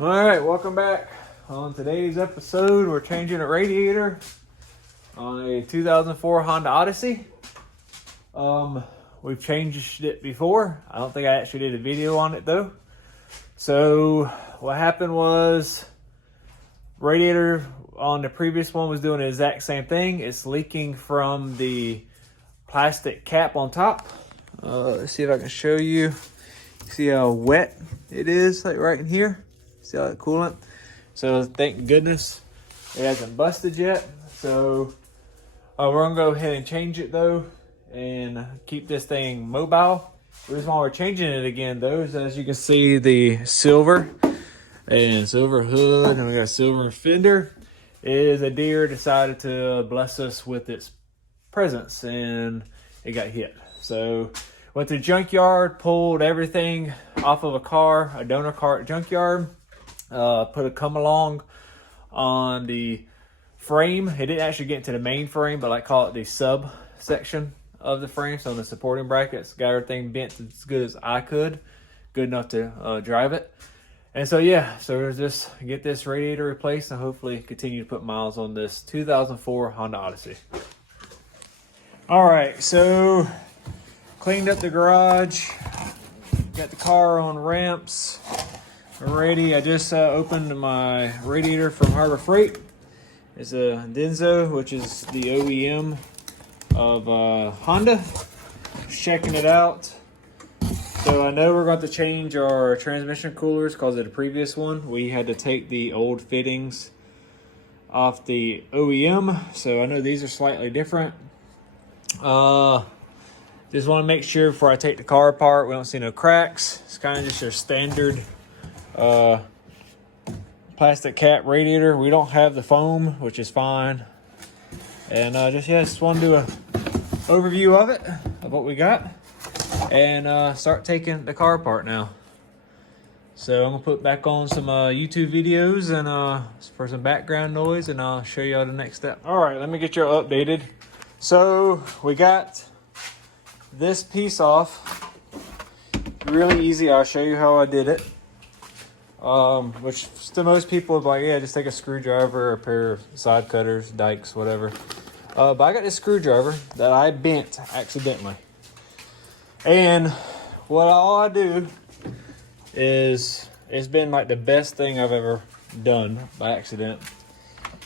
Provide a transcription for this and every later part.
All right, welcome back. On today's episode, we're changing a radiator on a 2004 Honda Odyssey. We've changed it before. I don't think I actually did a video on it though. So what happened was, radiator on the previous one was doing the exact same thing. It's leaking from the plastic cap on top. Let's see if I can show you. See how wet it is, like right in here. See how that coolant? So thank goodness it hasn't busted yet. So we're gonna go ahead and change it though and keep this thing mobile. The reason why we're changing it again though is, as you can see, the silver and silver hood, and we got a silver fender, is a deer decided to bless us with its presence and it got hit. So went to the junkyard, pulled everything off of a donor car at junkyard, put a come along on the frame. It didn't actually get into the main frame, but I call it the sub section of the frame. So on the supporting brackets, got everything bent as good as I could, good enough to drive it. And so yeah, so we're just get this radiator replaced and hopefully continue to put miles on this 2004 Honda Odyssey. All right, so cleaned up the garage, got the car on ramps, ready. I just opened my radiator from Harbor Freight. It's a Denso, which is the OEM of Honda. Just checking it out. So I know we're going to change our transmission coolers because of the previous one. We had to take the old fittings off the OEM. So I know these are slightly different. Just want to make sure before I take the car apart, we don't see no cracks. It's kind of just your standard plastic cap radiator. We don't have the foam, which is fine. And just want to do a overview of it, of what we got, and start taking the car apart now. So I'm gonna put back on some YouTube videos and for some background noise, and I'll show you all the next step. All right, let me get you updated. So we got this piece off. Really easy. I'll show you how I did it. Which to most people would be like, yeah, just take a screwdriver, a pair of side cutters, dikes, whatever. But I got this screwdriver that I bent accidentally. And all I do is, it's been like the best thing I've ever done by accident.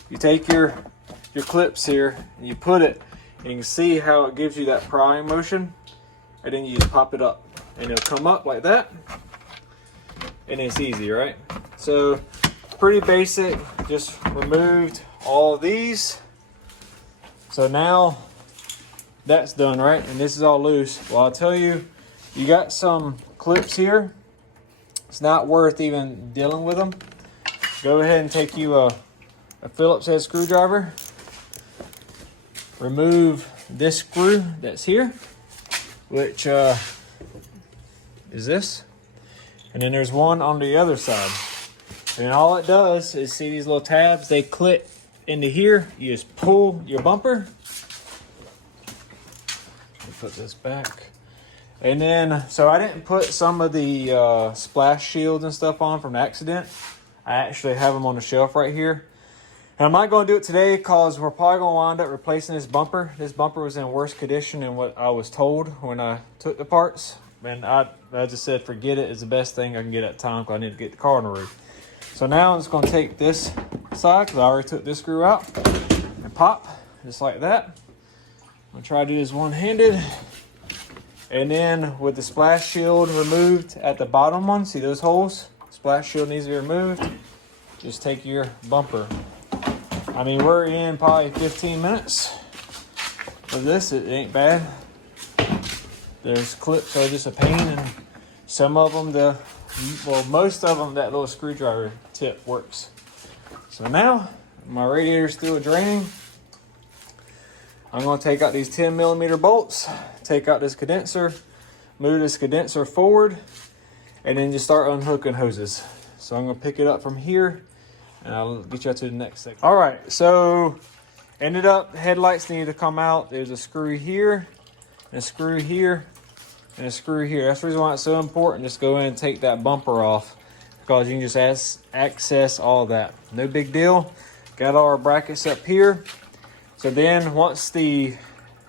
You take your clips here and you put it, and you can see how it gives you that prying motion, and then you just pop it up and it'll come up like that, and it's easy, right? So pretty basic. Just removed all of these. So now that's done, right? And this is all loose. Well, I'll tell you, you got some clips here. It's not worth even dealing with them. Go ahead and take you a Phillips head screwdriver. Remove this screw that's here, which is this. And then there's one on the other side. And all it does is, see these little tabs, they clip into here. You just pull your bumper. Let me put this back. And then, so I didn't put some of the splash shields and stuff on from the accident. I actually have them on the shelf right here. And I'm not going to do it today because we're probably going to wind up replacing this bumper. This bumper was in worse condition than what I was told when I took the parts. And I just said, forget it. It's the best thing I can get at the time because I need to get the car on the roof. So now I'm just going to take this side, because I already took this screw out, and pop, just like that. I'm going to try to do this one-handed. And then with the splash shield removed at the bottom one, see those holes? Splash shield needs to be removed. Just take your bumper. I mean, we're in probably 15 minutes for this. It ain't bad. There's clips are just a pain, and some of them, most of them, that little screwdriver tip works. So now my radiator's through a draining. I'm going to take out these 10mm bolts, take out this condenser, move this condenser forward, and then just start unhooking hoses. So I'm going to pick it up from here, and I'll get you out to the next section. All right, so ended up, headlights need to come out. There's a screw here, and a screw here, and a screw here. That's the reason why it's so important. Just go in and take that bumper off, because you can just access all of that. No big deal. Got all our brackets up here. So then once the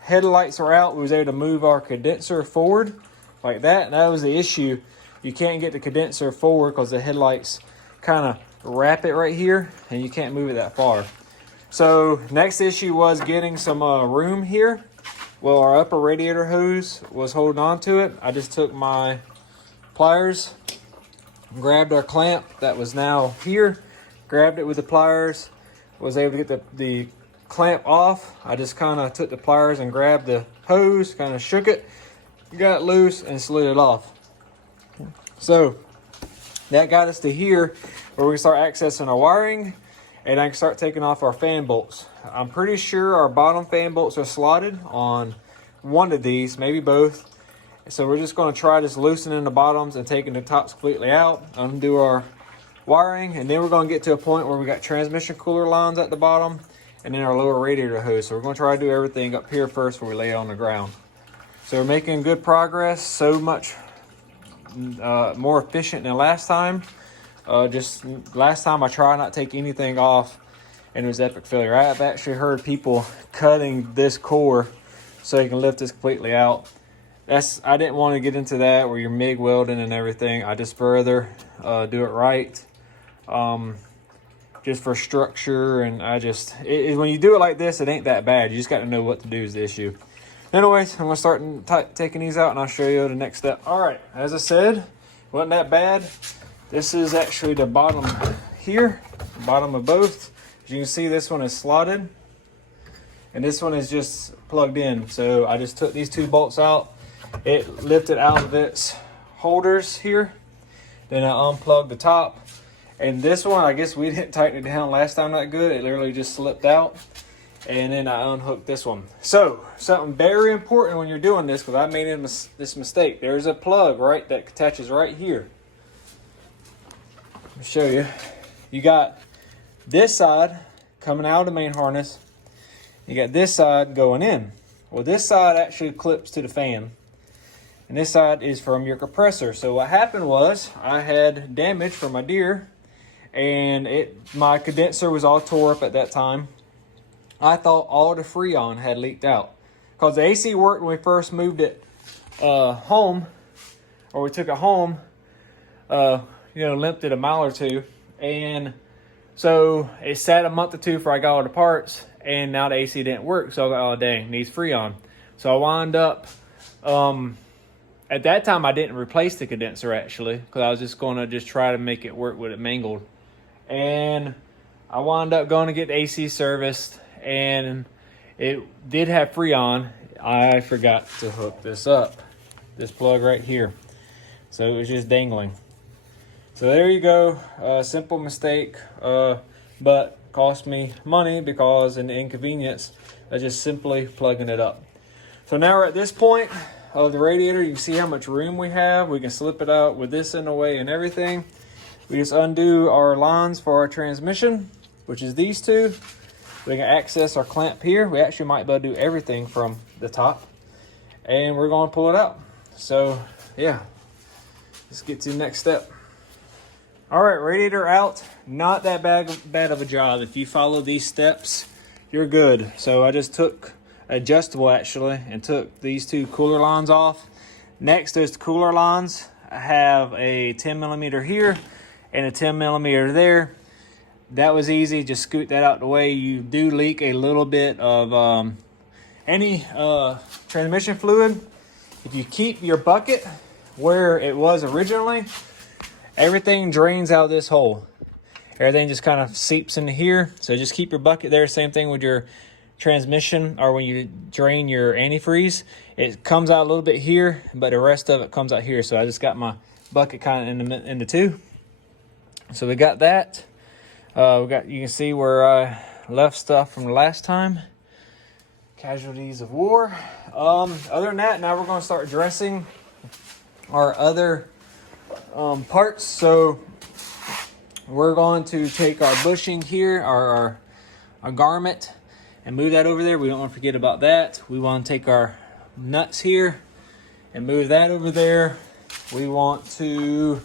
headlights are out, we was able to move our condenser forward like that. And that was the issue. You can't get the condenser forward because the headlights kind of wrap it right here and you can't move it that far. So next issue was getting some room here. Well, our upper radiator hose was holding on to it. I just took my pliers, grabbed our clamp that was now here, grabbed it with the pliers, was able to get the clamp off. I just kind of took the pliers and grabbed the hose, kind of shook it, got it loose and slid it off. So that got us to here where we start accessing our wiring, and I can start taking off our fan bolts. I'm pretty sure our bottom fan bolts are slotted on one of these, maybe both. So we're just going to try just loosening the bottoms and taking the tops completely out, undo our wiring, and then we're going to get to a point where we got transmission cooler lines at the bottom and then our lower radiator hose. So we're going to try to do everything up here first before we lay it on the ground. So we're making good progress, so much more efficient than last time. Just last time I tried not to take anything off and it was epic failure. I've actually heard people cutting this core so you can lift this completely out. I didn't want to get into that where you're MIG welding and everything. I just further do it right, just for structure. And when you do it like this, it ain't that bad. You just got to know what to do is the issue. Anyways, I'm going to start taking these out and I'll show you the next step. All right, as I said, wasn't that bad. This is actually the bottom here, bottom of both. As you can see, this one is slotted and this one is just plugged in. So I just took these two bolts out. It lifted out of its holders here. Then I unplugged the top. And this one, I guess we didn't tighten it down last time that good. It literally just slipped out. And then I unhooked this one. So something very important when you're doing this, because I made this mistake. There's a plug right that attaches right here. Let me show you. You got this side coming out of the main harness. You got this side going in. Well, this side actually clips to the fan. And this side is from your compressor. So what happened was I had damage from my deer and my condenser was all tore up at that time. I thought all the Freon had leaked out because the AC worked when we first moved it home, or we took it home, limped it a mile or two. And so it sat a month or two before I got all the parts, and now the AC didn't work. So I got, oh dang, needs Freon. So I wound up, at that time I didn't replace the condenser actually, because I was just going to try to make it work with it mangled. And I wound up going to get the AC serviced, and it did have Freon. I forgot to hook this up, this plug right here. So it was just dangling. So there you go, simple mistake, but cost me money because in the inconvenience of just simply plugging it up. So now we're at this point of the radiator. You can see how much room we have. We can slip it out with this in the way and everything. We just undo our lines for our transmission, which is these two. We can access our clamp here. We actually might be able to do everything from the top, and we're going to pull it out. So yeah, let's get to the next step. All right, radiator out. Not that bad of a job. If you follow these steps, you're good. So I just took adjustable actually and took these two cooler lines off. Next, there's the cooler lines. I have a 10 millimeter here and a 10 millimeter there. That was easy. Just scoot that out the way. You do leak a little bit of any transmission fluid. If you keep your bucket where it was originally, everything drains out this hole. Everything just kind of seeps into here. So just keep your bucket there. Same thing with your transmission, or when you drain your antifreeze, it comes out a little bit here, but the rest of it comes out here. So I just got my bucket kind of in the two. So we got that. You can see where I left stuff from the last time. Casualties of war. Other than that, now we're going to start dressing our other parts. So we're going to take our bushing here, our garment, and move that over there. We don't want to forget about that. We want to take our nuts here and move that over there. We want to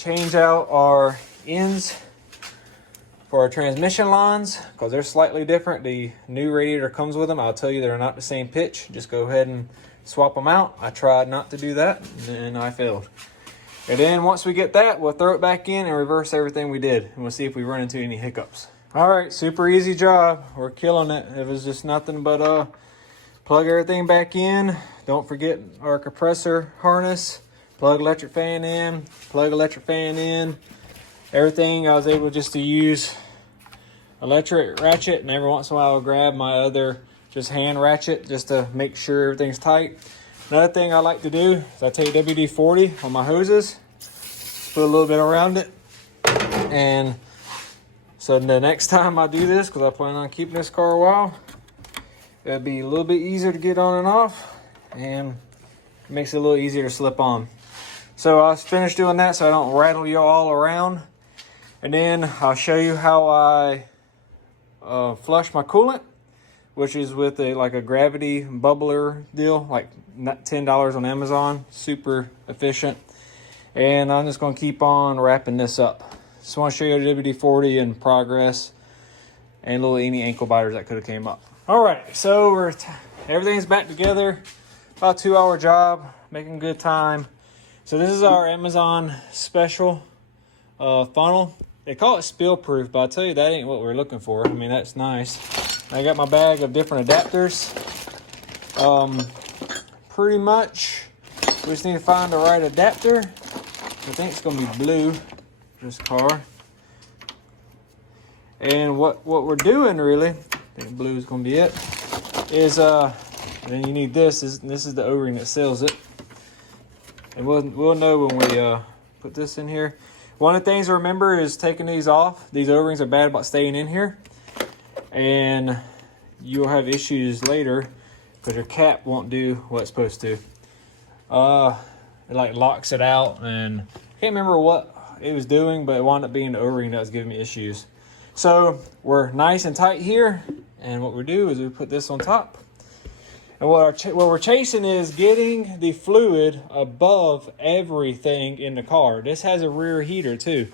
change out our ends for our transmission lines because they're slightly different. The new radiator comes with them. I'll tell you they're not the same pitch. Just go ahead and swap them out. I tried not to do that and I failed. And then once we get that, we'll throw it back in and reverse everything we did. And we'll see if we run into any hiccups. All right, super easy job. We're killing it. It was just nothing but plug everything back in. Don't forget our compressor harness. Plug electric fan in, plug electric fan in. Everything I was able just to use electric ratchet, and every once in a while I'll grab my other just hand ratchet just to make sure everything's tight. Another thing I like to do is I take WD-40 on my hoses, put a little bit around it, and so the next time I do this, because I plan on keeping this car a while, it'll be a little bit easier to get on and off, and it makes it a little easier to slip on. So I finished doing that so I don't rattle you all around. And then I'll show you how I flush my coolant, which is with like a gravity bubbler deal, like $10 on Amazon. Super efficient. And I'm just going to keep on wrapping this up. Just want to show you the WD-40 in progress and any ankle biters that could have came up. All right, so everything's back together. About a 2-hour job, making good time. So this is our Amazon special funnel. They call it spill proof, but I tell you that ain't what we're looking for. I mean, that's nice. I got my bag of different adapters. Pretty much, we just need to find the right adapter. I think it's gonna be blue, this car. And what we're doing really, I think blue is gonna be it, is then you need this is the O-ring that seals it. And we'll know when we put this in here. One of the things to remember is taking these off. These O-rings are bad about staying in here. And you'll have issues later because your cap won't do what it's supposed to. It like locks it out, and I can't remember what it was doing, but it wound up being the O-ring that was giving me issues. So we're nice and tight here, and what we do is we put this on top. And what we're chasing is getting the fluid above everything in the car. This has a rear heater too.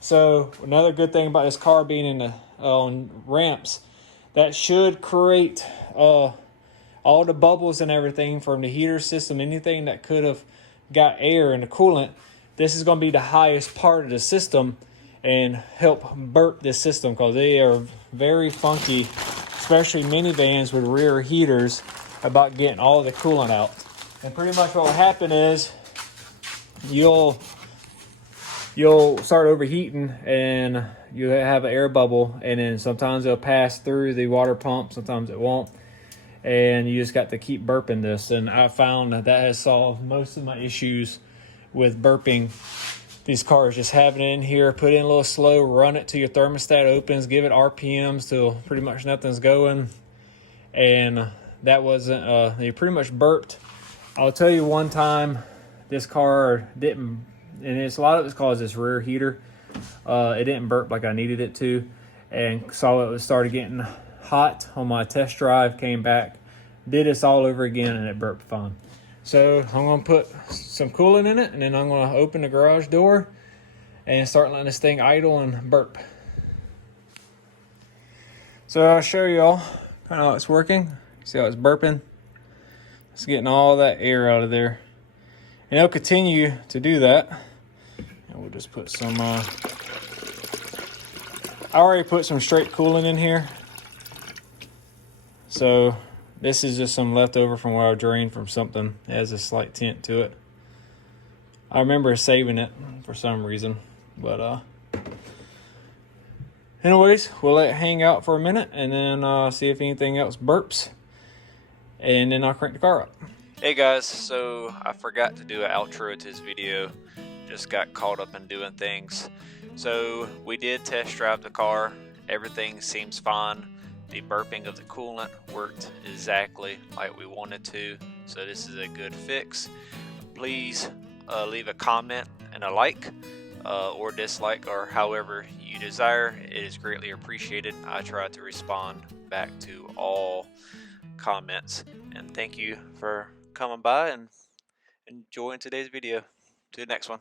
So another good thing about this car being in the on ramps, that should create all the bubbles and everything from the heater system, anything that could have got air in the coolant. This is going to be the highest part of the system and help burp this system because they are very funky, especially minivans with rear heaters, about getting all the coolant out. And pretty much what will happen is you'll start overheating and you have an air bubble, and then sometimes it'll pass through the water pump, sometimes it won't, and you just got to keep burping this. And I found that has solved most of my issues with burping these cars. Just having it in here, put in a little slow, run it till your thermostat opens, give it RPMs till pretty much nothing's going, and that wasn't, they pretty much burped. I'll tell you one time, this car didn't, and it's a lot of it's caused this rear heater. It didn't burp like I needed it to, and saw it started getting hot on my test drive, came back, did this all over again, and it burped fine. So I'm gonna put some coolant in it, and then I'm gonna open the garage door and start letting this thing idle and burp. So I'll show y'all kind of how it's working. See how it's burping? It's getting all that air out of there. And it'll continue to do that. And we'll just put some, I already put some straight coolant in here. So this is just some leftover from where I drained from something. It has a slight tint to it. I remember saving it for some reason. But anyways, we'll let it hang out for a minute and then see if anything else burps. And then I'll crank the car up. Hey guys, so I forgot to do an outro to this video. Just got caught up in doing things. So we did test drive the car. Everything seems fine. The burping of the coolant worked exactly like we wanted to. So this is a good fix. Please leave a comment and a like or dislike, or however you desire. It is greatly appreciated. I try to respond back to all comments, and thank you for coming by and enjoying today's video. To the next one.